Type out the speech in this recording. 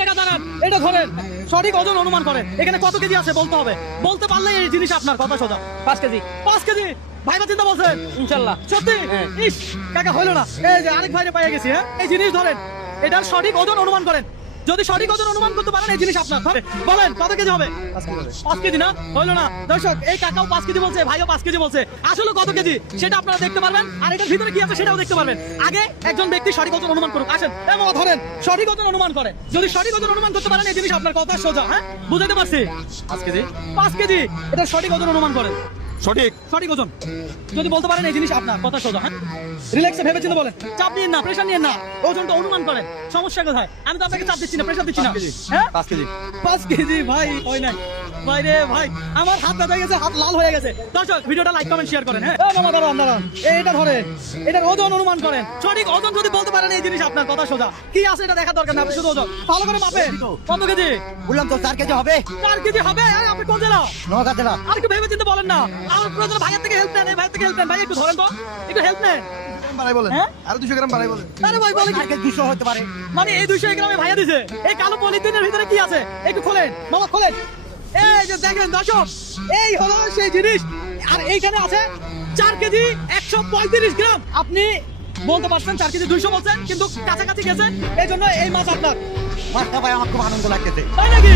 কাকা দাঁড়ান, এটা ধরেন, সঠিক ওজন অনুমান করেন। এখানে কত কেজি আছে বলতে হবে, বলতে পারলে এই জিনিস আপনার। কথা সোজা। 5 কেজি। 5 কেজি। ভাইবা চিন্তা বলছেন? ইনশাআল্লাহ। সত্যি? হ্যাঁ। ইস, কাকা হইলো না। এই যে আরেক ভাইরে পেয়ে গেছি। হ্যাঁ, এই জিনিস ধরেন, এটার সঠিক ওজন অনুমান করেন। যদি সঠিক ওজন অনুমান করতে পারেন এই জিনিস আপনার। বলেন কত কেজি হবে? 5 কেজি না? হইলো না। দর্শক, এই কাকাও 5 কেজি বলছে, ভাইও 5 কেজি বলছে। আসলে কত কেজি সেটা আপনারা দেখতে পারবেন, আর এটার ভিতরে কি আছে সেটাও দেখতে পারবেন। আগে একজন ব্যক্তি সঠিক ওজন অনুমান করুক। আসেন, এমন ধরেন, সঠিক ওজন অনুমান করে। যদি সঠিক ওজন অনুমান করতে পারেন এই জিনিস আপনার। কথা সোজা। হ্যাঁ, বুঝাইতে পারছি? 5 কেজি। 5 কেজি। এটার সঠিক ওজন অনুমান করেন। সঠিক। সঠিক ওজন যদি বলতে পারেন এই জিনিস আপনার। কথা সোজা। হ্যাঁ, রিল্যাক্সে ভেবে চিন্তে বলেন। চাপ নিয়েন না, প্রেশার নিয়েন না, ওজনটা অনুমান করেন। সমস্যা কোথায়? আমি তো আপনাকে চাপ দিচ্ছি না, প্রেশার দিচ্ছি না। 5 কেজি। হ্যাঁ, 5 কেজি। 5 কেজি ভাই হয় নাই। ভাই রে ভাই, আমার হাত ব্যথা হয়ে গেছে, হাত লাল হয়ে গেছে। দর্শক, ভিডিওটা লাইক কমেন্ট শেয়ার করেন। হ্যাঁ, মামা দাঁড়ান দাঁড়ান, এইটা ধরেন, এটার ওজন অনুমান করেন। সঠিক ওজন যদি বলতে পারেন এই জিনিস আপনার। কথা সোজা। কি আছে এটা দেখা দরকার না, আপনি শুধু ওজন ভালো করে মাপেন। কত কেজি? বললাম তো 4 কেজি হবে। 4 কেজি হবে। আরে আপনি কোন জেলা? নওগাঁ জেলা। আর একটু ভেবে চিন্তে বলেন না। আমার প্রয়োজন ভাইয়ের থেকে হেল্প নেন, এই ভাইয়ের থেকে হেল্প নেন। ভাই একটু ধরেন তো, একটু হেল্প নেন। বাড়াই বলেন। হ্যাঁ? আরো 200 গ্রাম বাড়াই বলেন। আরে ভাই বলেন, 4 কেজি 200 হতে পারে। মানে এই 200 গ্রামে ভাইয়া দিছে। এই কালো পলিথিনের ভিতরে কি আছে একটু খোলেন মামা, খোলেন। এই যে দেখেন দর্শক, এই হলো সেই জিনিস। আর এইখানে আছে 4 কেজি 135 গ্রাম। আপনি বলতে পারছেন 4 কেজি 200 বলছেন, কিন্তু কাছাকাছি গেছেন। এই জন্য এই মাছ আপনার। মাছটা ভাই আমার খুব আনন্দ লাগতেছে। তাই নাকি?